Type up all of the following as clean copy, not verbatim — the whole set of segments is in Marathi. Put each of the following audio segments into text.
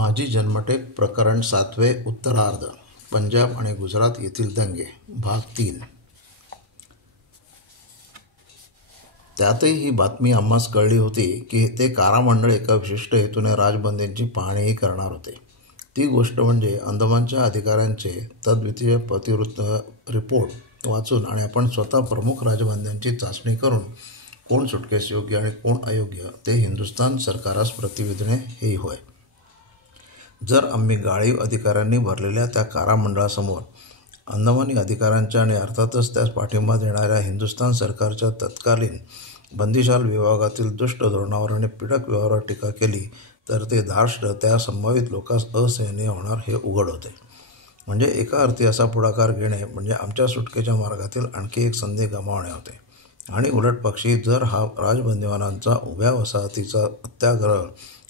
माझी जन्मठेप प्रकरण 7वे उत्तरार्ध पंजाब आणि गुजरात येथील दंगे भाग 3. त्यातही ही बातमी आम्हास कळली होती की ते कारामंडळ एका विशिष्ट हेतूने राजबंदींची पाहणीही करणार होते. ती गोष्ट म्हणजे अंदमानच्या अधिकाऱ्यांचे तद्वितीय प्रतिवृत्त रिपोर्ट वाचून आणि आपण स्वतः प्रमुख राजबंद्यांची चाचणी करून कोण सुटकेस योग्य आणि कोण अयोग्य ते हिंदुस्थान सरकारास प्रतिवेदने हेही होय. जर आम्ही गाळीव अधिकाऱ्यांनी भरलेल्या त्या कारामंडळासमोर अंदमानी अधिकाऱ्यांच्या आणि अर्थातच त्यास पाठिंबा देणाऱ्या हिंदुस्थान सरकारच्या तत्कालीन बंदिशाल विभागातील दुष्ट धोरणावर आणि पीडक व्यवहारावर टीका केली तर ते धार्ष्ट त्या संभावित लोकांस असहनीय होणार हे उघड होते. म्हणजे एका अर्थी असा पुढाकार घेणे म्हणजे आमच्या सुटकेच्या मार्गातील आणखी एक संधी गमावणे होते. आणि उलट पक्षी जर हा राजबंदिवानांचा उभ्या वसाहतीचा अत्याग्रह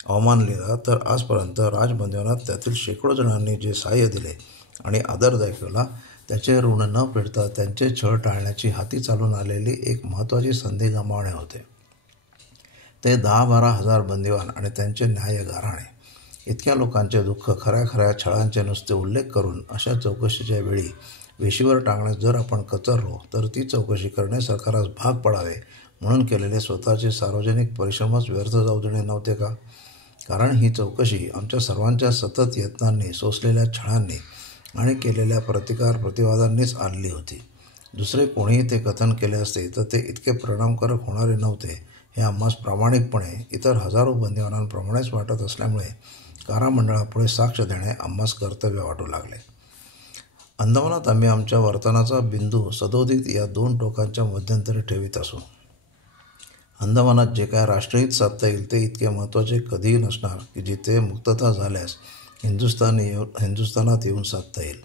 अवमानलेला तर आजपर्यंत राजबंदिवानात त्यातील शेकडो जणांनी जे सहाय्य दिले आणि आदर दाखवला त्याचे ऋण न फेडता त्यांचे छळ टाळण्याची हाती चालून आलेली एक महत्त्वाची संधी गमावणे होते. ते 10-12 हजार बंदिवान आणि त्यांचे न्याय गाऱ्हाणे इतक्या लोकांचे दुःख खऱ्या छळांचे नुसते उल्लेख करून अशा चौकशीच्या वेळी वेशीवर टांगण्यास जर आपण कचरलो तर ती चौकशी करणे सरकारास भाग पडावे म्हणून केलेले स्वतःचे सार्वजनिक परिश्रमच व्यर्थ जाऊ देणे नव्हते का? कारण ही चौकशी आमच्या सर्वांच्या सतत यत्नांनी सोसलेल्या छळांनी आणि केलेल्या प्रतिवादांनीच आणली होती. दुसरे कोणीही ते कथन केले असते तर ते इतके परिणामकारक होणारे नव्हते हे आम्हास प्रामाणिकपणे इतर हजारो बंदिवानांप्रमाणेच वाटत असल्यामुळे कारामंडळापुढे साक्ष देणे आम्हास कर्तव्य वाटू लागले. अंदमानात आम्ही आमच्या वर्तनाचा बिंदू सदोदित या 2 टोकांच्या मध्यंतरी ठेवीत असू. अंदमानात जे काय राष्ट्रहित साधता येईल ते इतके महत्त्वाचे कधीही नसणार की जिथे मुक्तता झाल्यास हिंदुस्थानात येऊन साधता येईल.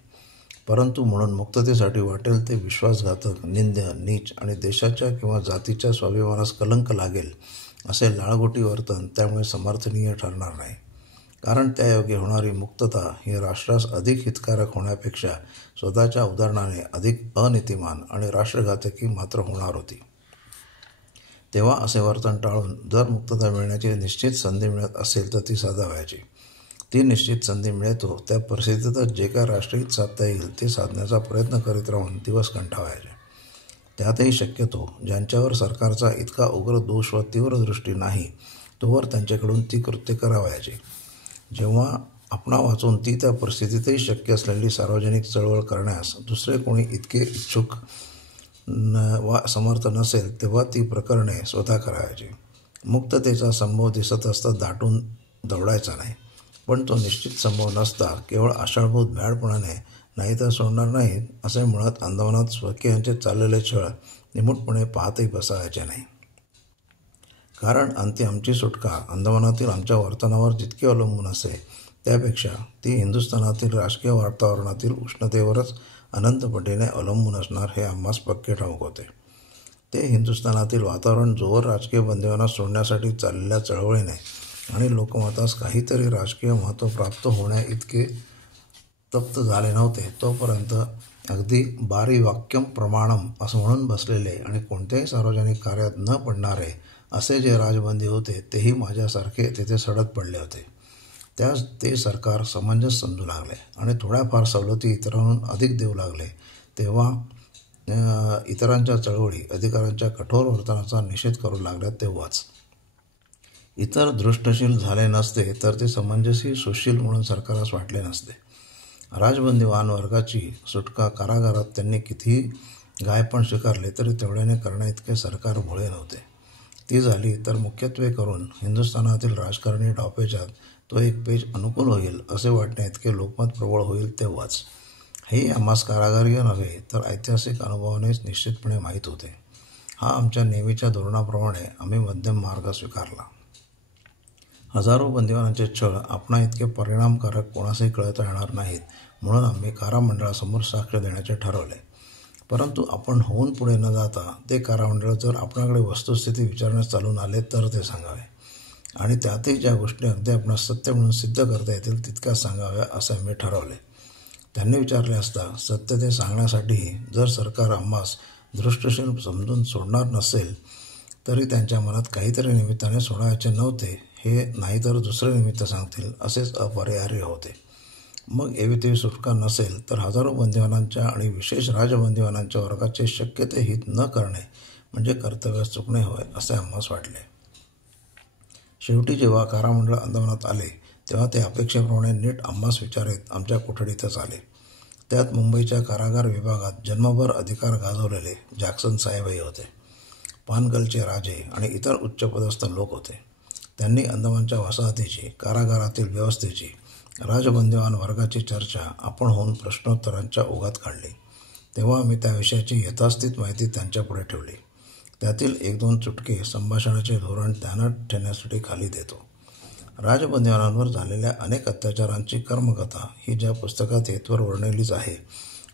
परंतु म्हणून मुक्ततेसाठी वाटेल ते विश्वासघातक, निंद्य, नीच आणि देशाच्या किंवा जातीच्या स्वाभिमानास कलंक लागेल असे लाळगुटी वर्तन त्यामुळे समर्थनीय ठरणार नाही. कारण त्यायोगे होणारी मुक्तता ही राष्ट्रास अधिक हितकारक होण्यापेक्षा स्वतःच्या उदाहरणाने अधिक अनीतिमान आणि राष्ट्रघातकी मात्र होणार होती. तेव्हा असे वर्तन टाळून जर मुक्तता मिळण्याची निश्चित संधी मिळत असेल तर ती साधावयाची. ती निश्चित संधी मिळतो त्या परिस्थितीतच जे काय राष्ट्रहित साधता येईल ते साधण्याचा प्रयत्न करीत राहून दिवस कंठावायचे. त्यातही शक्यतो ज्यांच्यावर सरकारचा इतका उग्र दोष व तीव्र दृष्टी नाही तोवर त्यांच्याकडून ती कृत्य करावयाची. जेव्हा आपणा वाचून ती त्या परिस्थितीतही शक्य असलेली सार्वजनिक चळवळ करण्यास दुसरे कोणी इतके इच्छुक वा समर्थ नसेल तेव्हा ती प्रकरणे स्वतः करायची. मुक्ततेचा संभव दिसत असता दाटून दौडायचा नाही, पण तो निश्चित संभव नसता केवळ आषाढभूत भ्याडपणाने नाहीतर सोडणार नाहीत असे म्हणत अंदमानात स्वकीयांचे चाललेले छळ निमूटपणे पाहतही बसायचे नाही. कारण अंती आमची सुटका अंदमानातील आमच्या वर्तनावर जितकी अवलंबून असे त्यापेक्षा ती हिंदुस्थानातील राजकीय वातावरणातील उष्णतेवरच अनंतपटीने अवलंबून असणार हे आम्हास पक्के ठाऊक होते. ते हिंदुस्थानातील वातावरण जोवर राजकीय बंदिवानास सोडण्यासाठी चाललेल्या चळवळीने आणि लोकमतास काहीतरी राजकीय महत्त्व प्राप्त होण्या इतके तप्त झाले नव्हते तोपर्यंत अगदी बारी वाक्यम प्रमाणम असं म्हणून बसलेले आणि कोणत्याही सार्वजनिक कार्यात न पडणारे असे जे राजबंदी होते तेही माझ्यासारखे तिथे सडत पडले होते. त्यास ते सरकार समंजस समजू लागले आणि थोड्याफार सवलती इतरांहून अधिक देऊ लागले. तेव्हा इतरांच्या चळवळी अधिकाऱ्यांच्या कठोर वर्तनाचा निषेध करू लागल्या. तेव्हाच इतर दृष्टशील झाले नसते तर ते समंजसही सुशील म्हणून सरकारास वाटले नसते. राजबंदिवान वर्गाची सुटका कारागारात त्यांनी कितीही गायपण स्वीकारले तरी तेवढ्याने करण्याइतके सरकार भोळे नव्हते. ती झाली तर मुख्यत्वे करून हिंदुस्थानातील राजकारणी डावपेचात तो एक पेच अनुकूल होईल असे वाटणे इतके लोकमत प्रबळ होईल तेव्हाच. हे आम्हास कारागारीय नव्हे तर ऐतिहासिक अनुभवानेच निश्चितपणे माहीत होते. हा आमच्या नेहमीच्या धोरणाप्रमाणे आम्ही मध्यम मार्ग स्वीकारला. हजारो बंदिवानांचे छळ आपणा इतके परिणामकारक कोणासही कळता येणार नाहीत म्हणून आम्ही कारामंडळासमोर साक्ष देण्याचे ठरवले. परंतु आपण होऊन पुढे न जाता ते कारामंडळ जर आपणाकडे वस्तुस्थिती विचारण्यास चालून आले तर ते सांगावे आणि त्यातही ज्या गोष्टी अगदी आपणास सत्य म्हणून सिद्ध करता येतील तितक्याच सांगाव्या असे आम्ही ठरवले. त्यांनी विचारले असता सत्य ते सांगण्यासाठीही जर सरकार आम्हास दृष्टशील समजून सोडणार नसेल तरी त्यांच्या मनात काहीतरी निमित्ताने सोडायचे नव्हते हे नाहीतर दुसरे निमित्त सांगतील असेच अपरिहार्य होते. मग एवी सुटका नसेल तर हजारो बंदिवानांच्या आणि विशेष राजबंदिवानांच्या वर्गाचे शक्य ते हित न करणे म्हणजे कर्तव्य चुकणे होय असे आम्हास वाटले. शेवटी जेव्हा कारामंडळ अंदमानात आले तेव्हा ते अपेक्षेप्रमाणे नीट आम्हास विचारित आमच्या कोठडीतच आले. त्यात मुंबईच्या कारागार विभागात जन्मभर अधिकार गाजवलेले जॅक्सन साहेबही होते. पानगलचे राजे आणि इतर उच्चपदस्थ लोक होते. त्यांनी अंदमानच्या वसाहतीची, कारागारातील व्यवस्थेची, राजबंदिवान वर्गाची चर्चा आपण होऊन प्रश्नोत्तरांच्या ओघात काढली. तेव्हा आम्ही त्या विषयाची यथास्थित माहिती त्यांच्यापुढे ठेवली. त्यातील 1-2 चुटके संभाषणाचे धोरण ध्यानात ठेवण्यासाठी खाली देतो. राजबंदिवानांवर झालेल्या अनेक अत्याचारांची कर्मकथा ही ज्या पुस्तकात हेतवर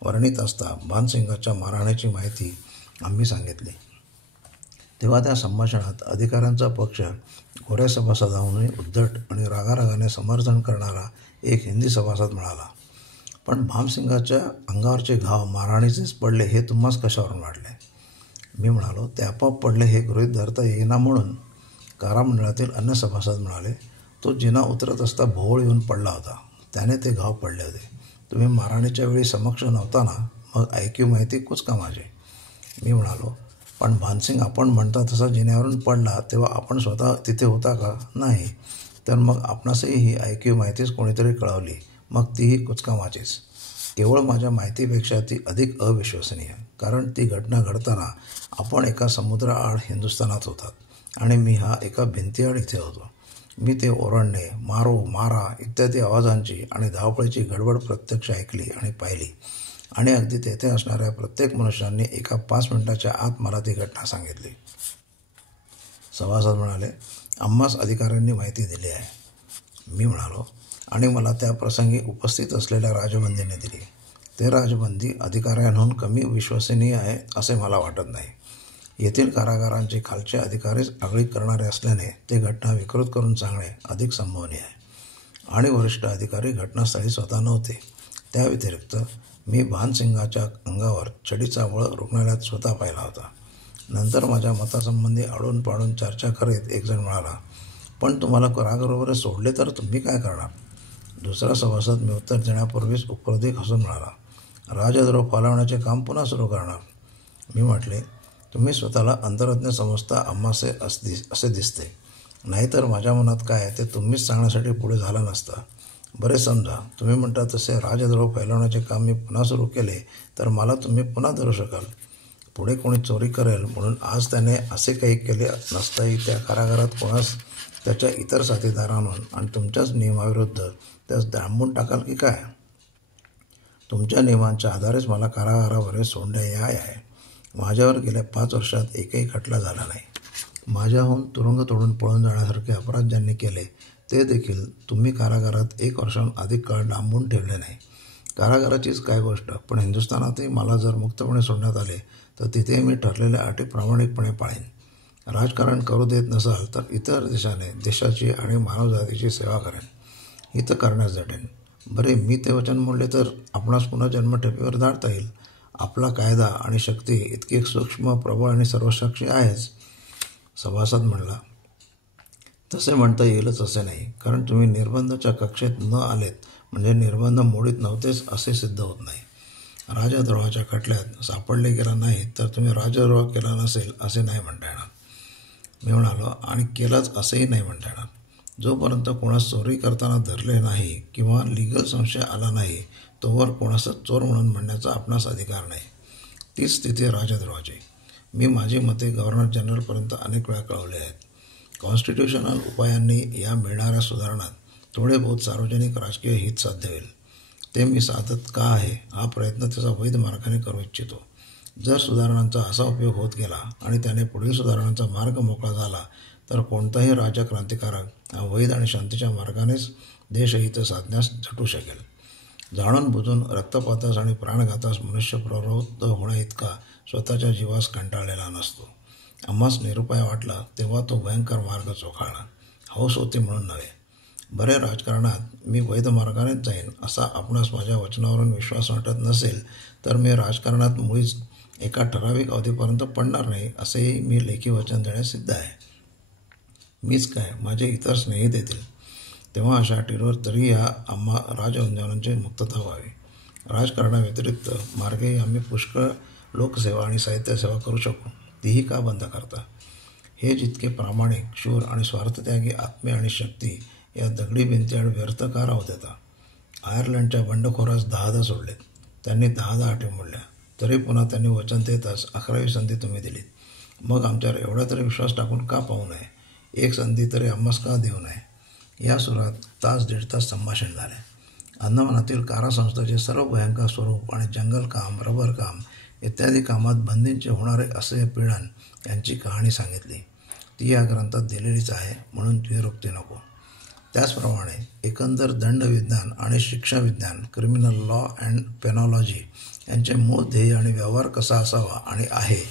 वर्णित असता भानसिंगाच्या मारहाणीची माहिती आम्ही सांगितली. तेव्हा त्या संभाषणात अधिकाऱ्यांचा पक्ष गोऱ्या सभासदांहूनही उद्धट आणि रागारागाने समर्थन करणारा एक हिंदी सभासद म्हणाला, पण भामसिंगाच्या अंगावरचे घाव मारहाणीचेच पडले हे तुम्हास कशावरून वाटले? मी म्हणालो, ते आपोआप पडले हे गृहीत धरता येईना म्हणून. कारामंडळातील अन्य सभासद म्हणाले, तो जिना उतरत असता भोवळ येऊन पडला होता, त्याने ते घाव पडले होते. तुम्ही मारहाणीच्या वेळी समक्ष नव्हता ना, मग ऐकीव माहिती कुचका माझे. मी म्हणालो, पण भानसिंग आपण म्हणता तसा जिन्यावरून पडला तेव्हा आपण स्वतः तिथे होता का? नाही. तर मग आपणासही ही ऐकीव माहितीच कोणीतरी कळवली, मग तीही कुचका माझीच. केवळ माझ्या माहितीपेक्षा ती अधिक अविश्वसनीय, कारण ती घटना घडताना आपण एका समुद्राआड हिंदुस्थानात होतात आणि मी हा एका भिंतीआड इथे होतो. मी ते ओरडणे, मारो, मारा इत्यादी आवाजांची आणि धावपळीची गडबड प्रत्यक्ष ऐकली आणि पाहिली आणि अगदी तेथे असणाऱ्या प्रत्येक मनुष्यांनी एका 5 मिनिटाच्या आत मला ती घटना सांगितली. सभासद म्हणाले, आम्हास अधिकाऱ्यांनी माहिती दिली आहे. मी म्हणालो, आणि मला त्या प्रसंगी उपस्थित असलेल्या राजबंदीने दिली. ते राजबंदी अधिकाऱ्यांहून कमी विश्वसनीय आहे असे मला वाटत नाही. येथील कारागारांचे खालचे अधिकारीच आगळीक करणारे असल्याने ते घटना विकृत करून सांगणे अधिक संभवनीय आहे. आणि वरिष्ठ अधिकारी घटनास्थळी स्वतः नव्हते. त्या व्यतिरिक्त मी भानसिंगाच्या अंगावर छडीचा वळ रुग्णालयात स्वतः पाहिला होता. नंतर माझ्या मतासंबंधी आडून पाडून चर्चा करीत एकजण म्हणाला, पण तुम्हाला कारागृहावर सोडले तर तुम्ही काय करणार? दुसरा सभासद मी उत्तर देण्यापूर्वीच उपरोधिक हसून म्हणाला, राजद्रोह फलवण्याचे काम पुन्हा सुरू करणार. मी म्हटले, तुम्ही स्वतःला अंतरज्ञ समजता आम्हासे असे दिसते. नाहीतर माझ्या मनात काय ते तुम्हीच सांगण्यासाठी पुढे झाला नसता. बरे समजा तुम्ही म्हणता तसे राजद्रोह फैलवण्याचे काम मी पुन्हा सुरू केले तर मला तुम्ही पुन्हा धरू शकाल. पुढे कोणी चोरी करेल म्हणून आज त्याने असे काही केले नसताही त्या कारागारात कोणास त्याच्या इतर साथीदारांहून आणि तुमच्याच नियमाविरुद्ध त्यास डांबून टाकाल की काय? तुमच्या नियमांच्या आधारेच मला कारागारावर सोडण्यात आहे. माझ्यावर गेल्या 5 वर्षात एकही खटला झाला नाही. माझ्याहून तुरुंग तोडून पळून जाण्यासारखे अपराध ज्यांनी केले ते देखील तुम्ही कारागारात 1 वर्षाहून अधिक काळ डांबून ठेवले नाही. कारागाराचीच काय गोष्ट, पण हिंदुस्थानातही मला जर मुक्तपणे सोडण्यात आले तर तिथे मी ठरलेल्या अटी प्रामाणिकपणे पाळीन. राजकारण करू देत नसाल तर इतर देशाची आणि मानवजातीची सेवा करेन. ही तर करण्यास झटेन. बरे, मी ते वचन मोडले तर आपणास पुन्हा जन्मठेपेवर धाडता येईल. आपला कायदा आणि शक्ती इतकी सूक्ष्म, प्रबळ आणि सर्वसाक्षी आहेच. सभासद म्हणला, तसे म्हणता येईलच असे नाही, कारण तुम्ही निर्बंधाच्या कक्षेत न आलेत म्हणजे निर्बंध मोडीत नव्हतेच असे सिद्ध होत नाही. राजद्रोहाच्या खटल्यात सापडले गेला नाही तर तुम्ही राजद्रोह केला नसेल असे नाही म्हणता येणार. मी म्हणालो, आणि केलाच असेही नाही म्हणता येणार. जोपर्यंत कोणास चोरी करताना धरले नाही किंवा लिगल संशय आला नाही तोवर कोणास चोर म्हणून म्हणण्याचा आपणास अधिकार नाही. तीच स्थिती राजद्रोहाची. मी माझी मते गव्हर्नर जनरलपर्यंत अनेक वेळा कळवली आहेत. कॉन्स्टिट्यूशनल उपायांनी या मिळणाऱ्या सुधारणात थोडे बहुत सार्वजनिक राजकीय हित साध्य होईल. ते मी साधत का आहे हा प्रयत्न त्याचा वैध मार्गाने करू इच्छितो. जर सुधारणांचा असा उपयोग होत गेला आणि त्याने पुढील सुधारणांचा मार्ग मोकळा झाला तर कोणताही राजक्रांतिकारक हा वैध आणि शांतीच्या मार्गानेच देशहित साधण्यास झटू शकेल. जाणून बुजून रक्तपातास आणि प्राणघातास मनुष्य प्रवृत्त होण्याइतका स्वतःच्या जीवास कंटाळलेला नसतो. आम्हास निरुपाय वाटला तेव्हा तो भयंकर मार्ग चोखाळला. हौस होती म्हणून नव्हे. बरे, राजकारणात मी वैध मार्गानेच जाईन असा आपणास माझ्या वचनावरून विश्वास वाटत नसेल तर मी राजकारणात मुळीच एका ठराविक अवधीपर्यंत पडणार नाही असेही मी लेखी वचन देण्यास सिद्ध आहे. मीच काय, माझे इतर स्नेही देतील. तेव्हा अशा अटीवर तरी या आम्हा राजबंदीवानांची मुक्तता व्हावी. राजकारणाव्यतिरिक्त मार्गेही आम्ही पुष्कळ लोकसेवा आणि साहित्यसेवा करू शकू. तीही का बंद करता? हे जितके प्रामाणिक, शूर आणि स्वार्थत्यागी आत्मे आणि शक्ती या दगडी भिंतीआड व्यर्थ का राहू देता? आयर्लंडच्या बंडखोरास 10 सोडलेत. त्यांनी 10 अटी मोडल्या. तरी पुन्हा त्यांनी वचन देताच 11वी संधी तुम्ही दिलीत. मग आमच्यावर एवढा तरी विश्वास टाकून का पाहू नये? एक संधी तरी आम्हास का देऊ नये? या सुरात 1.5 तास संभाषण झाले. अंदमानातील कारा संस्थेचे सर्व भयंकर स्वरूप आणि जंगल काम, रबर काम इत्यादी कामात बंदींचे होणारे असह्य पीडन यांची कहाणी सांगितली. ती या ग्रंथात दिलेलीच आहे, म्हणून द्विरोक्ती नको. त्याचप्रमाणे एकंदर दंडविज्ञान आणि शिक्षाविज्ञान, क्रिमिनल लॉ अँड पेनॉलॉजी यांचे मूळ ध्येय आणि व्यवहार कसा असावा आणि आहे,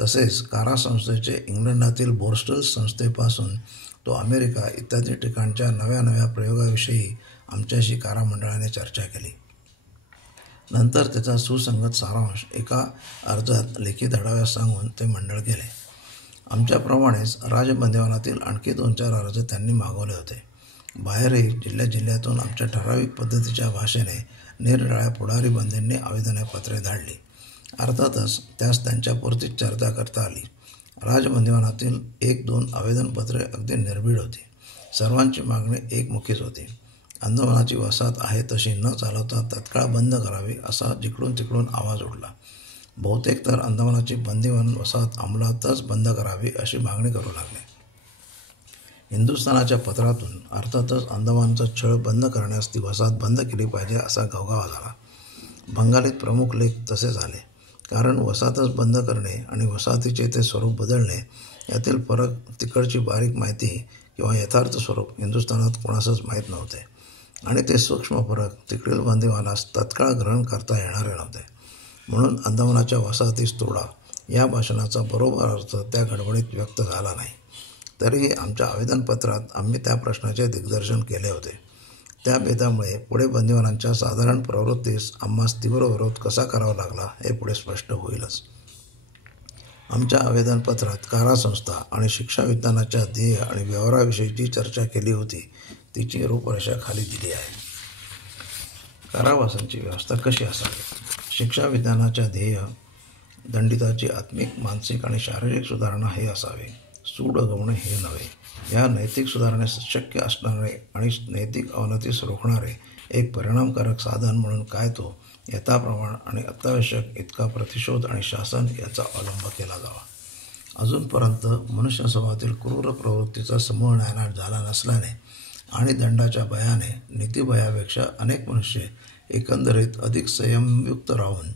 तसेच कारा संस्थेचे इंग्लंडातील बोर्स्टल्स संस्थेपासून तो अमेरिका इत्यादी ठिकाणच्या नव्या प्रयोगाविषयी आमच्याशी कारा मंडळाने चर्चा केली. नंतर त्याचा सुसंगत सारांश एका अर्जात लेखी धडाव्यास सांगून ते मंडळ गेले. आमच्याप्रमाणेच राजबंदीवानातील आणखी 2-4 अर्ज त्यांनी मागवले होते. बाहेरही जिल्ह्यातून आमच्या ठराविक पद्धतीच्या भाषेने निरनिराळ्या पुढारी बंदींनी आवेदने पत्रे धाडली. अर्थातच त्यास त्यांच्यापुरतीच चर्चा करता आली. राजबंदीवानातील 1-2 आवेदनपत्रे अगदी निर्भीड होती. सर्वांची मागणी एकमुखीच होती. अंदमानाची वसाहत आहे तशी न चालवता तत्काळ बंद करावी असा जिकडून तिकडून आवाज उठला. बहुतेक तर अंदमानाची बंदीवान वसाहत अंमलातच बंद करावी अशी मागणी करू लागले. हिंदुस्थानाच्या पत्रातून अर्थातच अंदमानचा छळ बंद करण्यास ती वसाहत बंद केली पाहिजे असा गवगावा झाला. बंगालीत प्रमुख लेख तसे झाले. कारण वसाहतच बंद करणे आणि वसाहतीचे ते स्वरूप बदलणे यातील फरक, तिकडची बारीक माहिती किंवा यथार्थ स्वरूप हिंदुस्थानात कोणासच माहीत नव्हते आणि ते सूक्ष्म फरक तिकडील बंदीवानास तत्काळ ग्रहण करता येणारे नव्हते. म्हणून अंदमानाच्या वसाहतीस तोडा या भाषणाचा बरोबर अर्थ त्या गडबडीत व्यक्त झाला नाही. तरीही आमच्या आवेदनपत्रात आम्ही त्या प्रश्नाचे दिग्दर्शन केले होते. त्या भेदामुळे पुढे बंदीवानांच्या साधारण प्रवृत्तीस आम्हास तीव्र विरोध कसा करावा लागला हे पुढे स्पष्ट होईलच. आमच्या आवेदनपत्रात कारा संस्था आणि शिक्षा विज्ञानाच्या ध्येय आणि व्यवहाराविषयी जी चर्चा केली होती तिची रूपरेषा खाली दिली आहे. कारावासांची व्यवस्था कशी असावी? शिक्षा विज्ञानाच्या ध्येय दंडिताची आत्मिक, मानसिक आणि शारीरिक सुधारणा हे असावे. सूड उगवणे हे नव्हे. या नैतिक सुधारणेस शक्य असणारे आणि नैतिक अवनतीस रोखणारे एक परिणामकारक साधन म्हणून काय तो यथाप्रमाण आणि अत्यावश्यक इतका प्रतिशोध आणि शासन याचा अवलंब केला जावा. अजूनपर्यंत मनुष्य स्वभावातील क्रूर प्रवृत्तीचा समूळ नायनाट झाला नसल्याने आणि दंडाच्या भयाने नीतिभयापेक्षा अनेक मनुष्य एकंदरीत अधिक संयमयुक्त राहून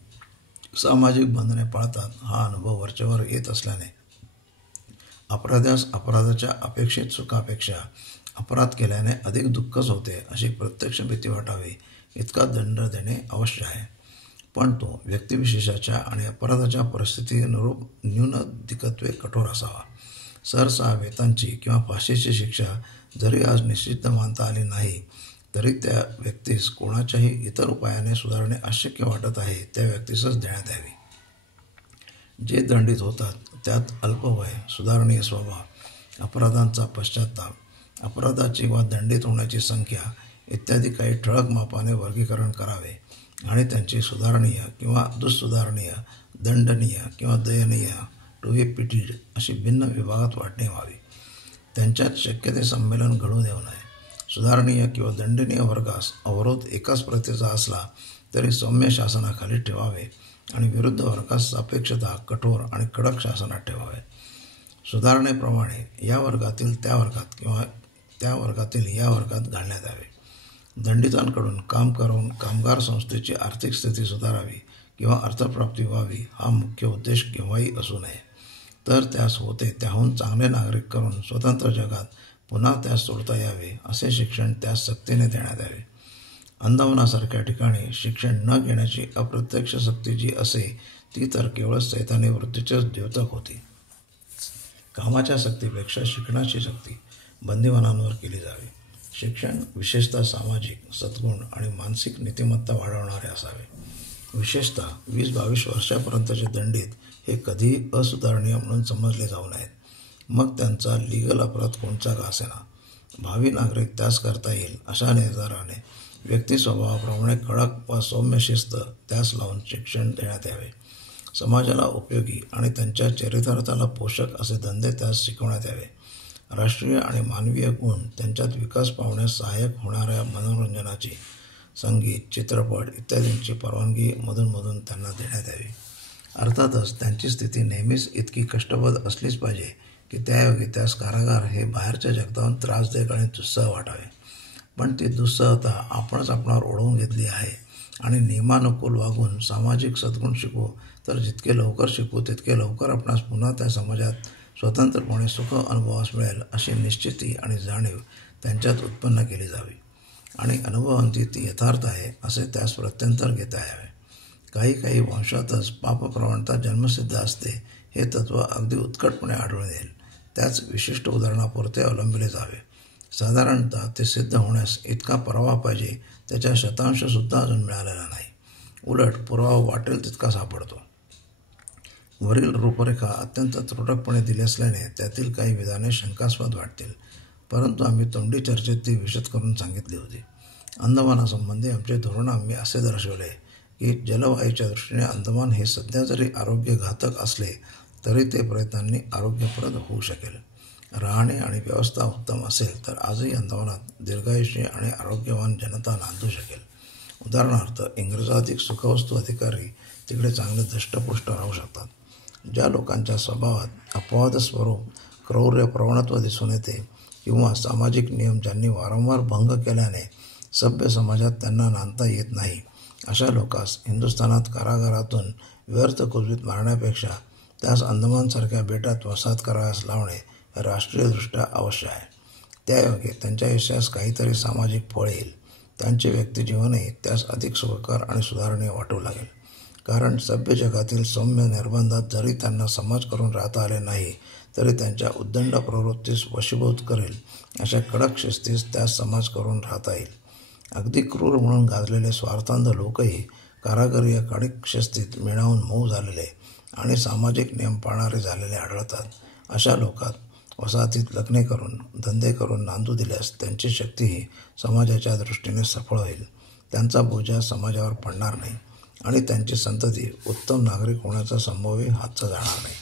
सामाजिक बंधने पाळतात हा अनुभव वरचेवर येत असल्याने अपराध्यास अपराधाच्या अपेक्षित सुखापेक्षा अपराध केल्याने अधिक दुःखच होते अशी प्रत्यक्ष भीती वाटावी इतका दंड देणे अवश्य आहे. पण तो व्यक्तिविशेषाच्या आणि अपराधाच्या परिस्थितीनुरूप न्यूनधिकत्वे कठोर असावा. सहसा वेतनची किंवा फाशीची शिक्षा जरी आज निश्चित मानता आली नाही तरी त्या व्यक्तीस कोणाच्याही इतर उपायाने सुधारणे अशक्य वाटत आहे त्या व्यक्तीसच देण्यात यावी. जे दंडित होतात त्यात अल्पवय, सुधारणीय स्वभाव, अपराधांचा पश्चाताप, अपराधाची वा दंडित होण्याची संख्या इत्यादी काही ठळक मापाने वर्गीकरण करावे आणि त्यांची सुधारणीय किंवा दुःसुधारणीय, दंडनीय किंवा दयनीय, टू बी पिटीड अशी भिन्न विभागात वाटणी व्हावी. त्यांच्यात शक्य ते संमेलन घडू देऊ नये. सुधारणीय किंवा दंडनीय वर्गास अवरोध एकाच प्रतीचा असला तरी सौम्य शासनाखाली ठेवावे आणि विरुद्ध वर्गास सापेक्षता कठोर आणि कडक शासनात ठेवावे. सुधारणेप्रमाणे या वर्गातील त्या वर्गात किंवा त्या वर्गातील या वर्गात घालण्यात यावे. दंडितांकडून काम करून कामगार संस्थेची आर्थिक स्थिती सुधारावी किंवा अर्थप्राप्ती व्हावी हा मुख्य उद्देश केव्हाही असू नये. तर त्यास होते त्याहून चांगले नागरिक करून स्वतंत्र जगात पुन्हा त्यास सोडता यावे असे शिक्षण त्यास सक्तीने देण्यात यावे. अंदमानासारख्या ठिकाणी शिक्षण न घेण्याची अप्रत्यक्ष सक्ती जी असे ती तर केवळ सैतानी वृत्तीचेच द्योतक होती. कामाच्या सक्तीपेक्षा शिक्षणाची सक्ती बंदीवानांवर केली जावी. शिक्षण विशेषतः सामाजिक, सद्गुण आणि मानसिक नीतिमत्ता वाढवणारे असावे. विशेषतः 20-22 वर्षापर्यंतचे दंडित हे कधीही असुधारणीय म्हणून समजले जाऊ नयेत. मग त्यांचा लिगल अपराध कोणचा का असेना, भावी नागरिक त्यास करता येईल अशा निर्धाराने व्यक्ती स्वभावाप्रमाणे कडक व सौम्य शिस्त त्यास लावून शिक्षण देण्यात यावे. समाजाला उपयोगी आणि त्यांच्या चरितार्थाला पोषक असे धंदे त्यास शिकवण्यात यावे. राष्ट्रीय आणि मानवीय गुण त्यांच्यात विकास पावण्यास सहाय्यक होणाऱ्या मनोरंजनाची, संगीत, चित्रपट इत्यादींची परवानगी मधून त्यांना देण्यात यावी. अर्थातच त्यांची स्थिती नेहमीच इतकी कष्टप्रद असलीच पाहिजे की त्यायोगे त्यास कारागार हे बाहेरच्या जगताहून त्रासदायक आणि दुस्सह वाटावे. पण ती दुस्सहता आपणच आपणावर ओढवून घेतली आहे आणि नियमानुकूल वागून सामाजिक सद्गुण शिकू तर जितके लवकर शिकू तितके लवकर आपणास पुन्हा त्या समाजात स्वतंत्रपणे सुख अनुभवास मिळेल अशी निश्चिती आणि जाणीव त्यांच्यात उत्पन्न केली जावी आणि अनुभवांती ती यथार्थ आहे असे त्यास प्रत्यंतर घेता यावे. काही वंशातच पापप्रवणता जन्मसिद्ध असते हे तत्त्व अगदी उत्कटपणे आढळून येईल. त्याच विशिष्ट उदाहरणापुरते अवलंबिले जावे. साधारणतः ते सिद्ध होण्यास इतका पुरावा पाहिजे त्याच्या शतांशसुद्धा अजून मिळालेला नाही. उलट पुरावा वाटेल तितका सापडतो. वरील रूपरेखा अत्यंत त्रुटकपणे दिली असल्याने त्यातील काही विधाने शंकास्पद वाटतील, परंतु आम्ही तोंडी चर्चेत ती विशद करून सांगितली होती. अंदमानासंबंधी आमचे धोरण आम्ही असे दर्शवले की जलवायूच्या दृष्टीने अंदमान हे सध्या जरी आरोग्यघातक असले तरी ते प्रयत्नांनी आरोग्यप्रद होऊ शकेल. राहणे आणि व्यवस्था उत्तम असेल तर आजही अंदमानात दीर्घायुषी आणि आरोग्यवान जनता नांदू शकेल. उदाहरणार्थ इंग्रजाधिक सुखवस्तू अधिकारी तिकडे चांगले धष्टपुष्ट राहू शकतात. ज्या लोकांच्या स्वभावात अपवाद स्वरूप क्रौर्य प्रवणत्व दिसून येते किंवा सामाजिक नियम ज्यांनी वारंवार भंग केल्याने सभ्य समाजात त्यांना नांदता येत नाही अशा लोकांस हिंदुस्थानात कारागारातून व्यर्थ कुजवीत मारण्यापेक्षा त्यास अंदमानसारख्या बेटात वसाहत करावयास लावणे राष्ट्रीयदृष्ट्या आवश्यक आहे. त्यायोगे त्यांच्या यशास काहीतरी सामाजिक फळ येईल. त्यांचे व्यक्तिजीवनही त्यास अधिक सुखकर आणि सुधारणीय वाटू लागेल. कारण सभ्य जगातील सौम्य निर्बंधात जरी त्यांना समाज करून राहता आले नाही तरी त्यांच्या उद्दंड प्रवृत्तीस वशीभूत करेल अशा कडक शिस्तीस त्यास समाज करून राहता येईल. अगदी क्रूर म्हणून गाजलेले स्वार्थांध लोकही कारागरीय कडक शिस्तीत मिळावून मऊ झालेले आणि सामाजिक नियम पाळणारे झालेले आढळतात. अशा लोकात वसाहतीत लग्ने करून धंदे करून नांदू दिल्यास त्यांची शक्तीही समाजाच्या दृष्टीने सफळ होईल. त्यांचा बोजा समाजावर पडणार नाही आणि त्यांची संतती उत्तम नागरिक होण्याचा संभवही हातचा जाणार नाही.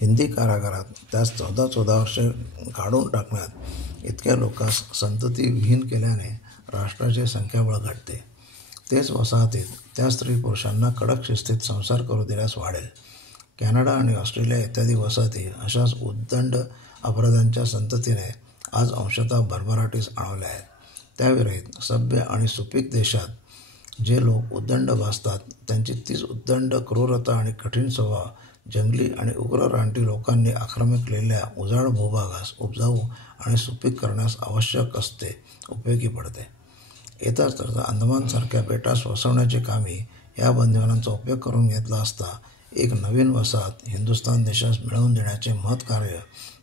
हिंदी कारागारात त्यास 14 वर्षे काढून टाकण्यात इतक्या लोकांस संतती विहीन केल्याने राष्ट्राचे संख्याबळ घटते. तेच वसाहतीत त्या स्त्री पुरुषांना कडक शिस्तीत संसार करू दिल्यास वाढेल. कॅनडा आणि ऑस्ट्रेलिया इत्यादी वसाहती अशाच उद्दंड अपराधांच्या संततीने आज अंशतः भरभराटीस आणवल्या आहेत. त्याविरहित सभ्य आणि सुपीक देशात जे लोक उद्दंड भासतात त्यांची तीच उद्दंड क्रूरता आणि कठीण स्वभाव जंगली आणि उग्र रानटी लोकांनी आक्रमिकलेल्या उजाड भूभागास उपजाऊ आणि सुपीक करण्यास आवश्यक असते, उपयोगी पडते. येताच तर अंदमानसारख्या बेटास वसवण्याचे कामी या बंदिवानांचा उपयोग करून घेतला असता एक नवीन वसाहत हिंदुस्थान देशास मिळवून देण्याचे महत्कार्य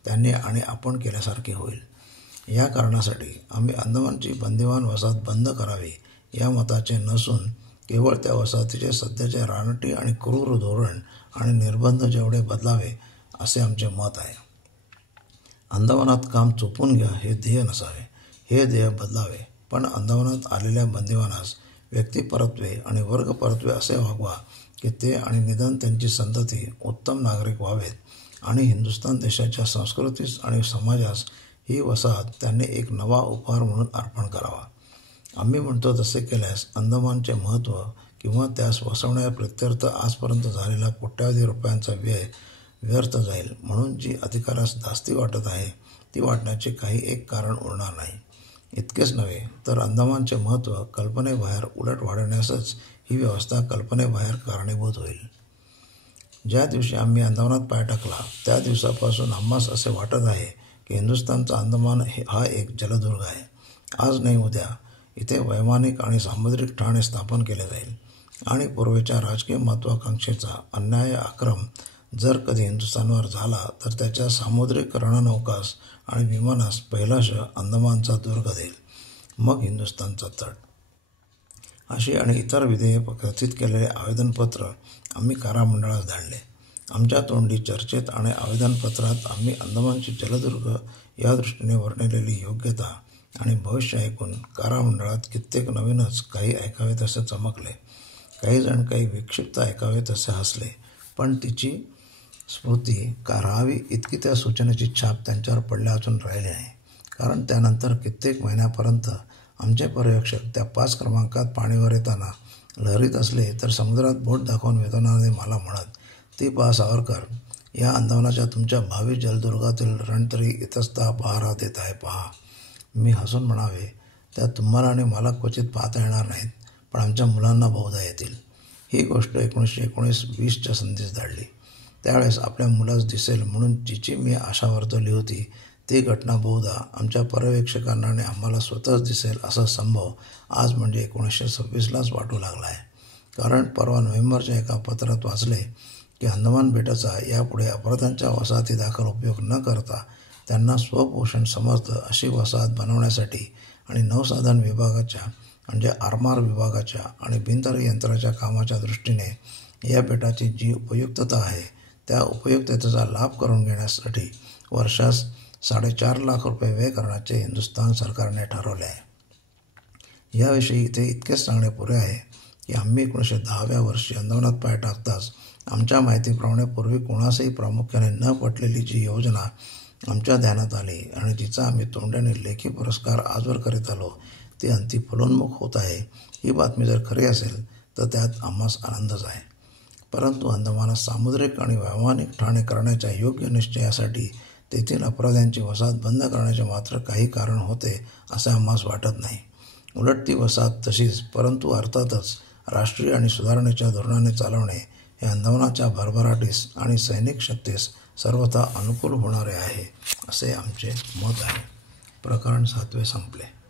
त्यांनी आणि आपण केल्यासारखे होईल. या कारणासाठी आम्ही अंदमानची बंदिवान वसाहत बंद करावी या मताचे नसून केवळ त्या वसाहतीचे सध्याचे रानटी आणि क्रूर धोरण आणि निर्बंध जेवढे बदलावे असे आमचे मत आहे. अंदमानात काम चुकून घ्या हे ध्येय नसावे, हे ध्येय बदलावे. पण अंदमानात आलेल्या बंदिवानास व्यक्तिपरत्वे आणि वर्गपरत्वे असे वागवा की ते आणि निदान त्यांची संतती उत्तम नागरिक व्हावेत आणि हिंदुस्थान देशाच्या संस्कृतीस आणि समाजास ही वसाहत त्यांनी एक नवा उपहार म्हणून अर्पण करावा. आम्ही म्हणतो तसे केल्यास अंदमानचे महत्त्व किंवा त्यास वसवण्या प्रत्यर्थ आजपर्यंत झालेला कोट्यावधी रुपयांचा व्यय व्यर्थ जाईल म्हणून जी अधिकारास धास्ती वाटत आहे ती वाटण्याचे काही एक कारण उरणार नाही. इतकेच नव्हे तर अंदमानचे महत्त्व कल्पनेबाहेर उलट वाढवण्यासच ही व्यवस्था कल्पनेबाहेर कारणीभूत होईल. ज्या दिवशी आम्ही अंदमानात पाय टाकला त्या दिवसापासून आम्हास असे वाटत आहे की हिंदुस्थानचा अंदमान हा एक जलदुर्ग आहे. आज नाही उद्या इथे वैमानिक आणि सामुद्रिक ठाणे स्थापन केले जाईल आणि पूर्वेच्या राजकीय महत्त्वाकांक्षेचा अन्याय आक्रम जर कधी हिंदुस्थानवर झाला तर त्याच्या सामुद्रिक रणनौकास आणि विमानास पहिला अंदमानचा दुर्ग देईल, मग हिंदुस्थानचा तट. अशी आणि इतर विधेयक कथित केलेले आवेदनपत्र आम्ही कारामंडळास धाडले. आमच्या तोंडी चर्चेत आणि आवेदनपत्रात आम्ही अंदमानची जलदुर्ग या दृष्टीने वर्णिलेली योग्यता आणि भविष्य ऐकून कारामंडळात कित्येक नवीनच काही ऐकावे तसे चमकले. काही जण काही विक्षिप्त ऐकावे तसे हसले. पण तिची स्मृती का राहावी इतकी त्या सूचनेची छाप त्यांच्यावर पडल्या अजून राहिली नाही. कारण त्यानंतर कित्येक महिन्यापर्यंत आमचे पर्यवेक्षक त्या 5 क्रमांकात पाणीवर येताना लहरीत असले तर समुद्रात बोट दाखवून वेदनाने मला म्हणत, "ती पहा सावरकर, या अंदमानाच्या तुमच्या भावी जलदुर्गातील रणतरी इतस्ता पहारा देत आहे पहा." मी हसून म्हणावे, "त्या तुम्हाला आणि मला क्वचित पाहता येणार नाहीत, पण आमच्या मुलांना बहुधा येतील." ही गोष्ट 1919-20च्या संधीस धाडली. त्यावेळेस आपल्या मुलास दिसेल म्हणून जिची मी आशा वर्तवली होती ती घटना बहुधा आमच्या पर्यवेक्षकांना आणि आम्हाला स्वतःच दिसेल असा संभव आज म्हणजे 1926लाच वाटू लागला आहे. कारण परवा नोव्हेंबरच्या एका पत्रात वाचले की अंदमान बेटाचा यापुढे अपराध्यांच्या वसाहती दाखल उपयोग न करता त्यांना स्वपोषण समजतं अशी वसाहत बनवण्यासाठी आणि नौसाधन विभागाच्या म्हणजे आरमार विभागाच्या आणि बिनतारी यंत्राच्या कामाच्या दृष्टीने या बेटाची जी उपयुक्तता आहे त्या उपयुक्ततेचा लाभ करून घेण्यासाठी वर्षास 4.5 लाख रुपये व्यय करण्याचे हिंदुस्थान सरकारने ठरवले आहे. याविषयी इथे इतकेच सांगणे पुरे आहे की आम्ही 1910व्या वर्षी अंदमानात पाय टाकताच आमच्या माहितीप्रमाणे पूर्वी कोणासही प्रामुख्याने न पटलेली जी योजना आमच्या ध्यानात आली आणि जिचा आम्ही तोंडाने लेखी पुरस्कार आजवर करीत आलो ती अंती फलोन्मुख होत आहे. ही बातमी जर खरी असेल तर त्यात आम्हास आनंदच आहे. परंतु अंदमानात सामुद्रिक आणि वैमानिक ठाणे करण्याच्या योग्य निश्चयासाठी तेथील अपराध्यांची वसाहत बंद करण्याचे मात्र काही कारण होते असे आम्हास वाटत नाही. उलट ती वसाहत तशीच परंतु अर्थातच राष्ट्रीय आणि सुधारणेच्या धोरणाने चालवणे हे अंदमानाच्या भरभराटीस आणि सैनिक शक्तीस सर्वथा अनुकूल होणारे आहे असे आमचे मत आहे. प्रकरण 7 संपले.